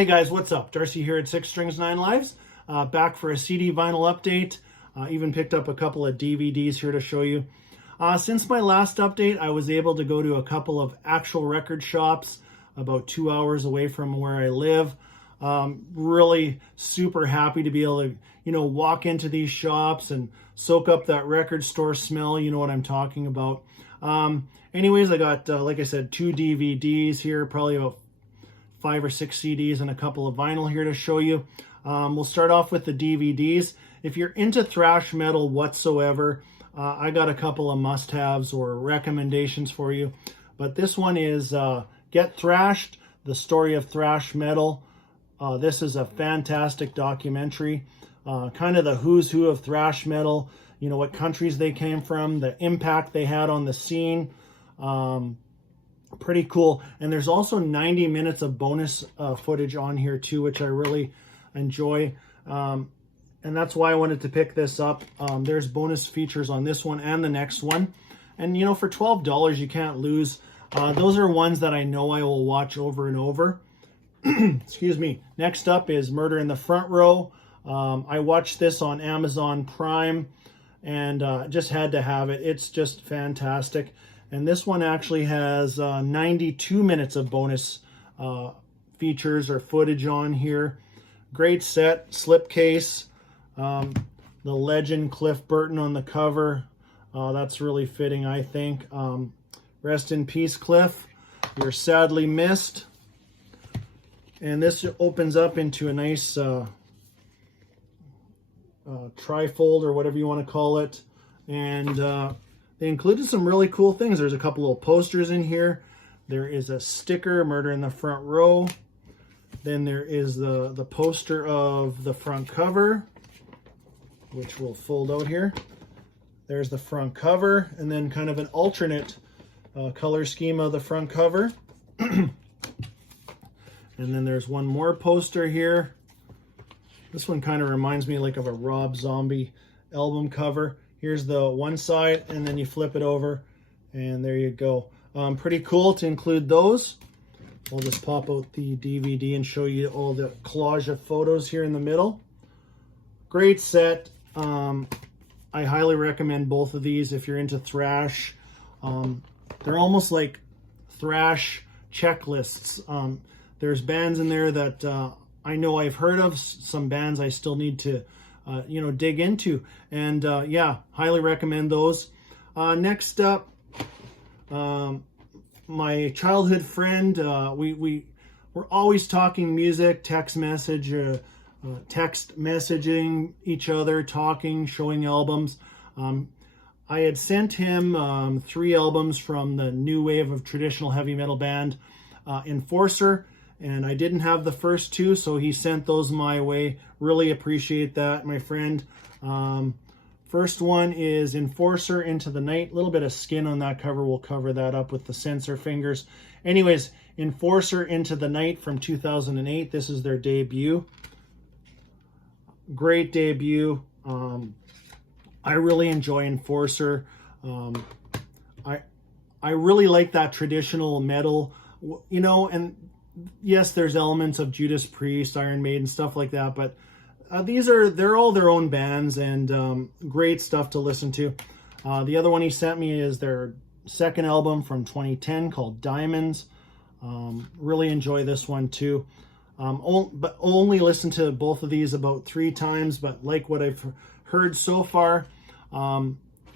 Hey guys, what's up? Darcy here at Six Strings Nine Lives, back for a CD vinyl update. Even picked up a couple of DVDs here to show you. Since my last update, I was able to go to a couple of actual record shops about 2 hours away from where I live. Really super happy to be able to, walk into these shops and soak up that record store smell. You know what I'm talking about. Anyways, I got, like I said, 2 DVDs here, probably about 5 or 6 CDs and a couple of vinyl here to show you. We'll start off with the DVDs. If you're into thrash metal whatsoever, I got a couple of must-haves or recommendations for you. But this one is Get Thrashed, the story of thrash metal. This is a fantastic documentary, kind of the who's who of thrash metal, what countries they came from, the impact they had on the scene. Pretty cool. And there's also 90 minutes of bonus footage on here too, which I really enjoy. And that's why I wanted to pick this up. There's bonus features on this one and the next one. And for $12, you can't lose. Those are ones that I know I will watch over and over. Excuse me. Next up is Murder in the Front Row. I watched this on Amazon Prime and just had to have it. It's just fantastic. And this one actually has 92 minutes of bonus features or footage on here. Great set, slipcase, the legend Cliff Burton on the cover. That's really fitting, I think. Rest in peace, Cliff. You're sadly missed. And this opens up into a nice trifold or whatever you want to call it. And they included some really cool things. There's a couple little posters in here. There is a sticker, Murder in the Front Row. Then there is the poster of the front cover, which will fold out here. There's the front cover, and then kind of an alternate color scheme of the front cover. And then there's one more poster here. This one kind of reminds me like of a Rob Zombie album cover. Here's the one side, and then you flip it over, and there you go. Pretty cool to include those. I'll just pop out the DVD and show you all the collage of photos here in the middle. Great set. I highly recommend both of these if you're into thrash. They're almost like thrash checklists. There's bands in there that I know I've heard of, some bands I still need to dig into, and yeah, highly recommend those. Next up, my childhood friend, we're always talking music, text messaging each other, talking, showing albums. I had sent him 3 albums from the new wave of traditional heavy metal band Enforcer, and I didn't have the first 2, so he sent those my way. Really appreciate that, my friend. First one is Enforcer, Into the Night. A little bit of skin on that cover. We'll cover that up with the sensor fingers. Anyways, Enforcer, Into the Night from 2008. This is their debut. Great debut. I really enjoy Enforcer. I really like that traditional metal, and yes, there's elements of Judas Priest, Iron Maiden, stuff like that, but they're all their own bands, and great stuff to listen to. The other one he sent me is their second album from 2010 called Diamonds. Really enjoy this one too. But only listened to both of these about 3 times, but like what I've heard so far.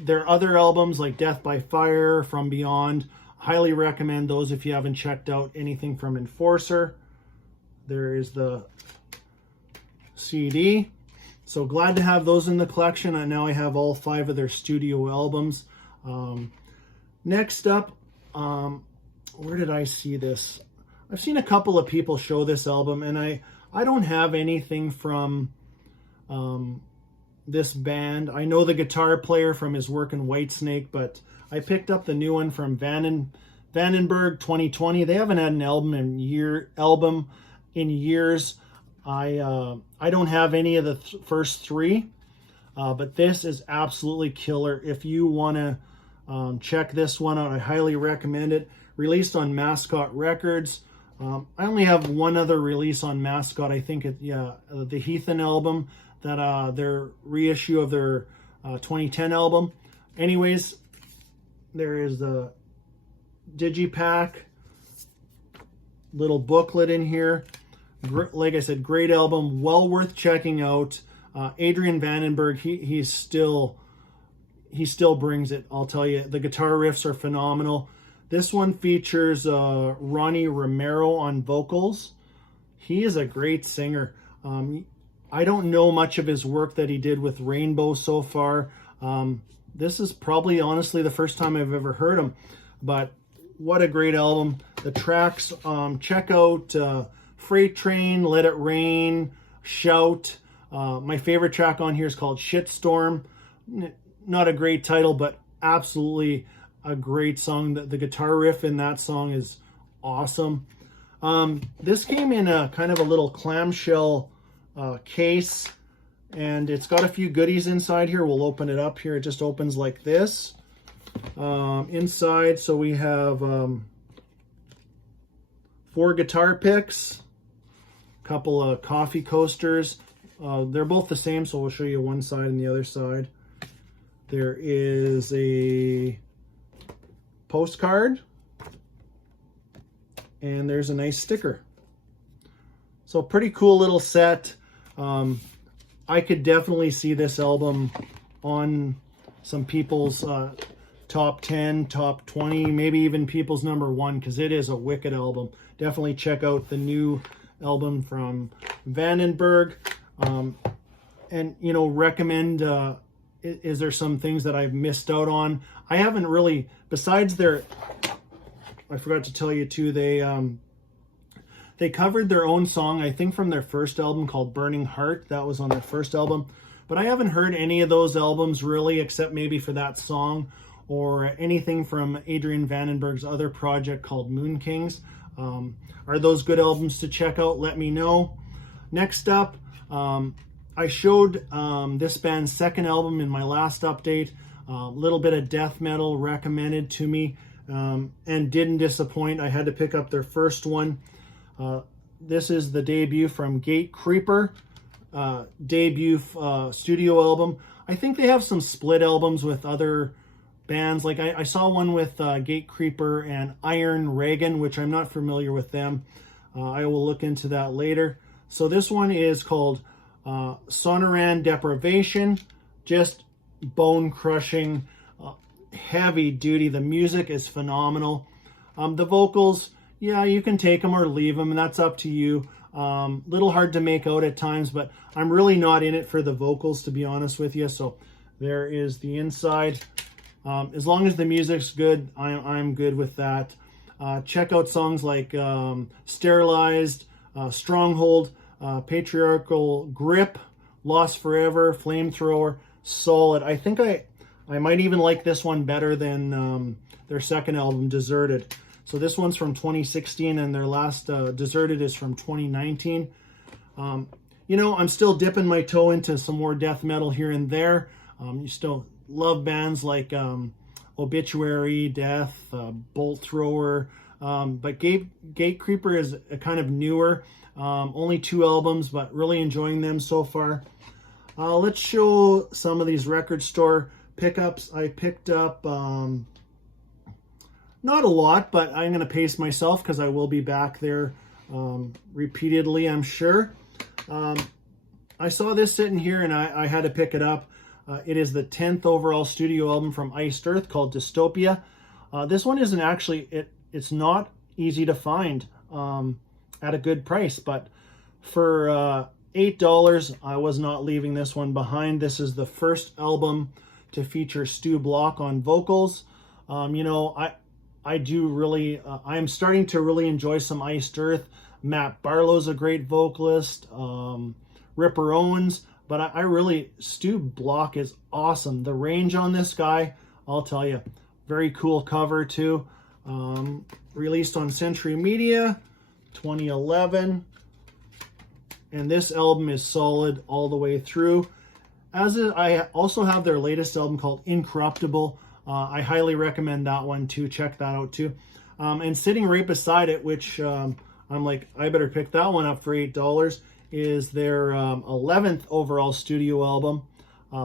Their other albums like Death by Fire, From Beyond, highly recommend those if you haven't checked out anything from Enforcer. There is the CD. So glad to have those in the collection. And now I have all 5 of their studio albums. Next up, where did I see this? I've seen a couple of people show this album, and I don't have anything from this band. I know the guitar player from his work in Whitesnake, but I picked up the new one from Vandenberg 2020. They haven't had an album in years. I don't have any of the first 3, but this is absolutely killer. If you want to check this one out, I highly recommend it. Released on Mascot Records. I only have one other release on Mascot. I think the Heathen album, that their reissue of their 2010 album. Anyways, there is the Digipack little booklet in here. Like I said, great album, well worth checking out. Adrian Vandenberg, he still brings it. I'll tell you, the guitar riffs are phenomenal. This one features Ronnie Romero on vocals. He is a great singer. I don't know much of his work that he did with Rainbow so far. This is probably honestly the first time I've ever heard him, but what a great album. The tracks, check out Freight Train, Let It Rain, Shout. My favorite track on here is called Shitstorm. Not a great title, but absolutely a great song. The guitar riff in that song is awesome. This came in a kind of a little clamshell case, and it's got a few goodies inside here. We'll open it up here. It just opens like this. Inside, so we have 4 guitar picks, a couple of coffee coasters. They're both the same, so we'll show you one side and the other side. There is a postcard, and there's a nice sticker. So pretty cool little set. I could definitely see this album on some people's top 10, top 20, maybe even people's number 1, because it is a wicked album. Definitely check out the new album from Vandenberg. And, you know, recommend, is there some things that I've missed out on? I haven't really, besides I forgot to tell you too, they covered their own song, I think from their first album called Burning Heart. That was on their first album. But I haven't heard any of those albums really, except maybe for that song or anything from Adrian Vandenberg's other project called Moon Kings. Are those good albums to check out? Let me know. Next up, I showed this band's second album in my last update. A little bit of death metal recommended to me, and didn't disappoint. I had to pick up their first one. This is the debut from Gate Creeper, debut studio album. I think they have some split albums with other bands. Like I saw one with Gate Creeper and Iron Reagan, which I'm not familiar with them. I will look into that later. So this one is called Sonoran Deprivation. Just bone crushing, heavy duty. The music is phenomenal. The vocals, yeah, you can take them or leave them, and that's up to you. Little hard to make out at times, but I'm really not in it for the vocals, to be honest with you. So there is the inside. As long as the music's good, I'm good with that. Check out songs like Sterilized, Stronghold, Patriarchal Grip, Lost Forever, Flamethrower, Solid. I think I might even like this one better than their second album, Deserted. So this one's from 2016, and their last Deserted is from 2019. You know, I'm still dipping my toe into some more death metal here and there. You still love bands like Obituary, Death, Bolt Thrower, but Gate Creeper is a kind of newer. Only 2 albums, but really enjoying them so far. Let's show some of these record store pickups. I picked up, not a lot, but I'm going to pace myself because I will be back there repeatedly, I'm sure. I saw this sitting here and I had to pick it up. It is the 10th overall studio album from Iced Earth called Dystopia. This one isn't actually, it's not easy to find at a good price, but for $8, I was not leaving this one behind. This is the first album to feature Stu Block on vocals. You know, I do really, I'm starting to really enjoy some Iced Earth. Matt Barlow's a great vocalist. Ripper Owens. But I really, Stu Block is awesome. The range on this guy, I'll tell you, very cool cover too. Released on Century Media, 2011. And this album is solid all the way through. I also have their latest album called Incorruptible. I highly recommend that one too. Check that out too. And sitting right beside it, which I'm like, I better pick that one up for $8, is their 11th overall studio album,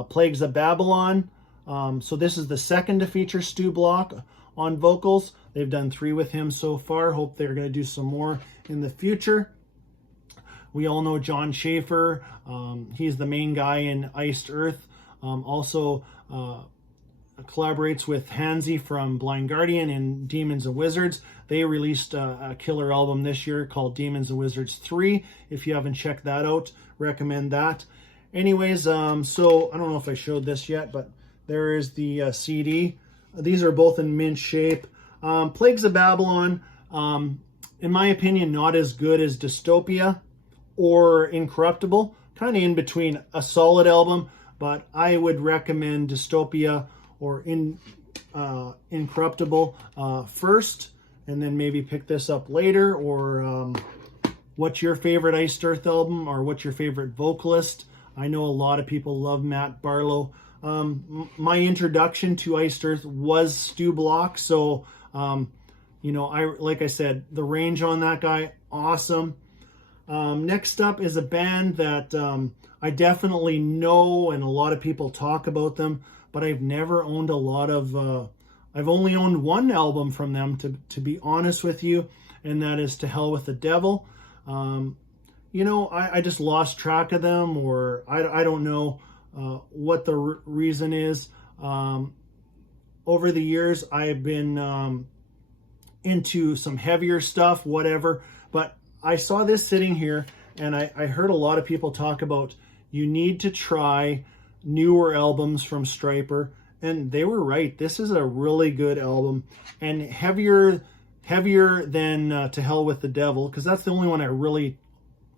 Plagues of Babylon. So this is the second to feature Stu Block on vocals. They've done 3 with him so far. Hope they're going to do some more in the future. We all know John Schaefer. He's the main guy in Iced Earth. Also collaborates with Hansi from Blind Guardian and Demons and Wizards. They released a killer album this year called Demons and Wizards 3. If you haven't checked that out, recommend that. Anyways, so I don't know if I showed this yet, but there is the CD. These are both in mint shape. Plagues of Babylon, in my opinion, not as good as Dystopia or Incorruptible. Kind of in between, a solid album, but I would recommend Dystopia or Incorruptible first, and then maybe pick this up later. Or what's your favorite Iced Earth album, or what's your favorite vocalist? I know a lot of people love Matt Barlow. My introduction to Iced Earth was Stu Block, so you know, like I said, the range on that guy, awesome. Next up is a band that I definitely know, and a lot of people talk about them, but I've never owned a lot of, I've only owned one album from them, to be honest with you, and that is To Hell with the Devil. You know, I just lost track of them, or I don't know what the reason is. Over the years, I've been into some heavier stuff, whatever, but I saw this sitting here, and I heard a lot of people talk about, you need to try newer albums from Stryper, and they were right. This is a really good album, and heavier than To Hell with the Devil, because that's the only one I really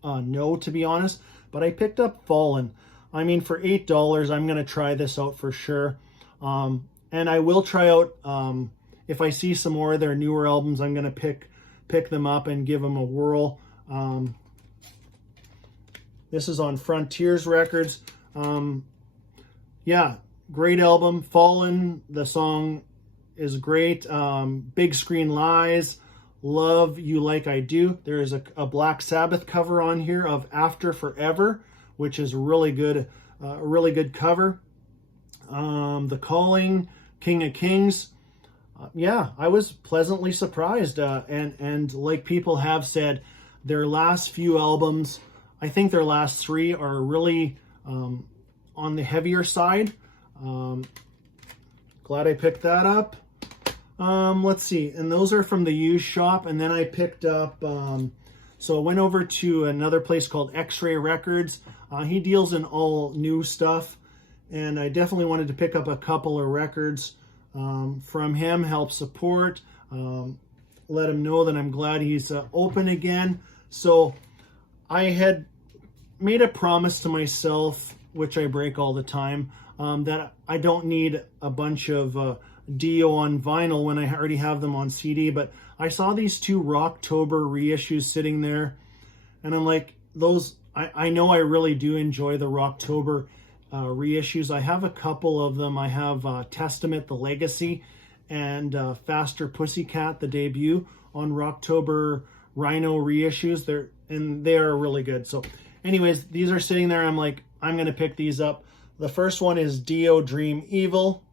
know, to be honest. But I picked up Fallen. I mean, for $8, I'm going to try this out for sure. And I will try out, if I see some more of their newer albums, I'm going to pick them up and give them a whirl. This is on Frontiers Records. Yeah, great album. Fallen, the song is great. Big Screen Lies, Love You Like I Do. There is a Black Sabbath cover on here of After Forever, which is really good, a really good cover. The Calling, King of Kings. Yeah, I was pleasantly surprised. And like people have said, their last few albums, I think their last 3 are really on the heavier side. Glad I picked that up. Let's see. And those are from the used shop. And then I picked up, so I went over to another place called X-Ray Records. He deals in all new stuff. And I definitely wanted to pick up a couple of records from him, help support, let him know that I'm glad he's open again. So I had made a promise to myself, which I break all the time, that I don't need a bunch of Dio on vinyl when I already have them on CD. But I saw these 2 Rocktober reissues sitting there, and I'm like, those, I know I really do enjoy the Rocktober reissues. I have a couple of them. I have Testament, the Legacy, and Faster Pussycat, the debut, on Rocktober Rhino reissues. They are really good. So anyways, these are sitting there. I'm like, I'm going to pick these up. The first one is Dio Dream Evil.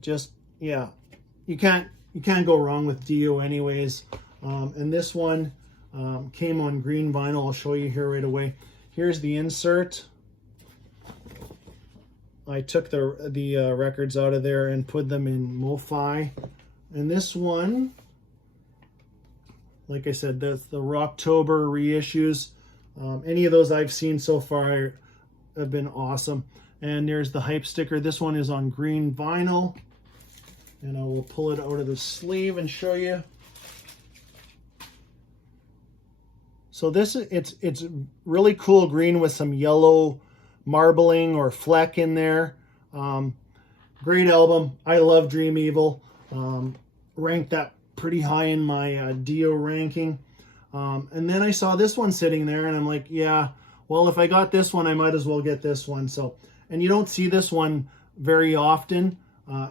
Just, yeah, you can't go wrong with Dio anyways. And this one came on green vinyl. I'll show you here right away. Here's the insert. I took the records out of there and put them in MoFi. And this one, like I said, that's the Rocktober reissues. Any of those I've seen so far have been awesome. And there's the hype sticker. This one is on green vinyl. And I will pull it out of the sleeve and show you. So this, it's really cool green with some yellow marbling or fleck in there. Great album. I love Dream Evil. Ranked that pretty high in my Dio ranking. And then I saw this one sitting there, and I'm like, yeah, well, if I got this one, I might as well get this one. So, and you don't see this one very often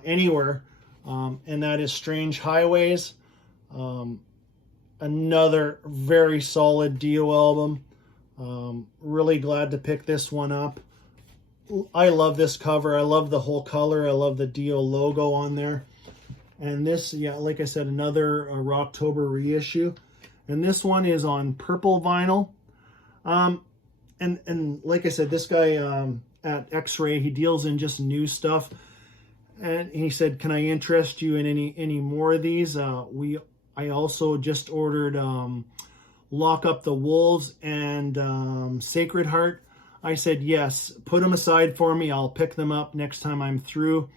anywhere, and that is Strange Highways. another very solid Dio album. Really glad to pick this one up. I love this cover. I love the whole color. I love the Dio logo on there. And this, yeah, like I said, another Rocktober reissue. And this one is on purple vinyl. And like I said, this guy at X-Ray, he deals in just new stuff. And he said, can I interest you in any more of these? I also just ordered Lock Up the Wolves and Sacred Heart. I said, yes, put them aside for me. I'll pick them up next time I'm through.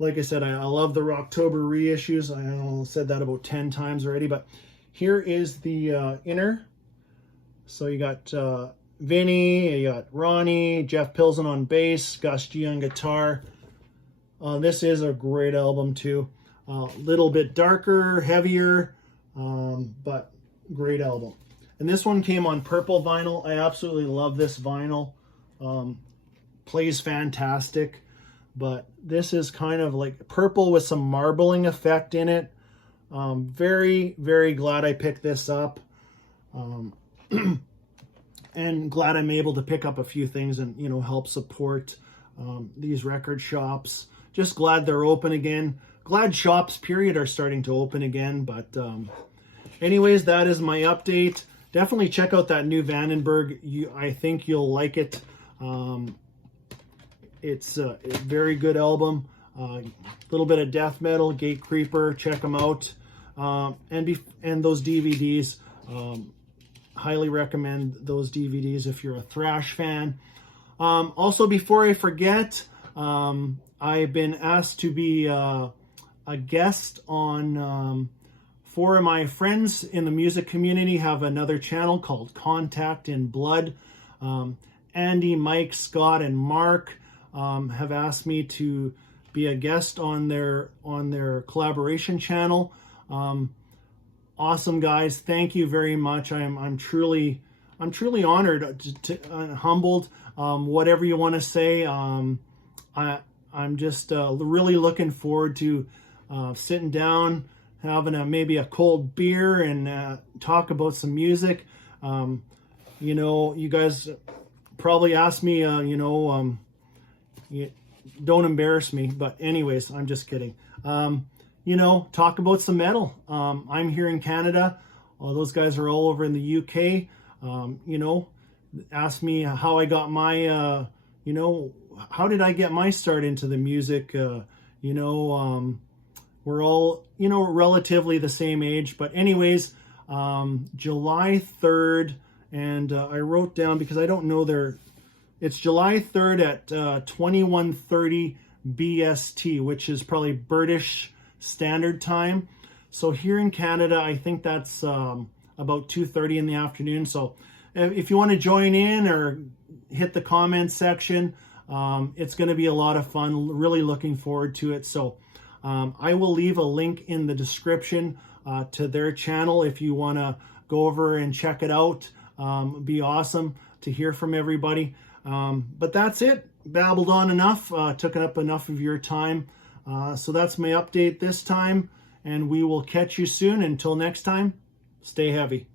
Like I said, I love the Rocktober reissues. I said that about 10 times already, but here is the inner. So you got Vinny, you got Ronnie, Jeff Pilsen on bass, Gus G on guitar. This is a great album too. Little bit darker, heavier, but great album. And this one came on purple vinyl. I absolutely love this vinyl. Plays fantastic. But this is kind of like purple with some marbling effect in it. Very, very glad I picked this up. And glad I'm able to pick up a few things and, you know, help support these record shops. Just glad they're open again. Glad shops, period, are starting to open again. But anyways, that is my update. Definitely check out that new Vandenberg. I think you'll like it. It's a very good album. Little bit of death metal, Gate Creeper. Check them out. And those DVDs. Highly recommend those DVDs if you're a thrash fan. Also, before I forget, I've been asked to be a guest on 4 of my friends in the music community have another channel called Contact in Blood. Andy, Mike, Scott, and Mark have asked me to be a guest on their collaboration channel. Awesome guys, thank you very much. I'm truly honored, humbled. Whatever you want to say, I'm just really looking forward to sitting down, having maybe a cold beer and talk about some music. You know, you guys probably asked me, don't embarrass me, but anyways, I'm just kidding. You know, talk about some metal. I'm here in Canada. Those guys are all over in the UK. You know, ask me how I got my, how did I get my start into the music? We're all, relatively the same age. But anyways, July 3rd, and I wrote down because I don't know it's July 3rd at 21:30 BST, which is probably British Standard Time. So here in Canada, I think that's about 2:30 in the afternoon. So if you want to join in or hit the comment section, it's going to be a lot of fun. Really looking forward to it. So I will leave a link in the description to their channel if you want to go over and check it out. It'd be awesome to hear from everybody. But that's it. Babbled on enough. Took up enough of your time. So that's my update this time, and we will catch you soon. Until next time, stay heavy.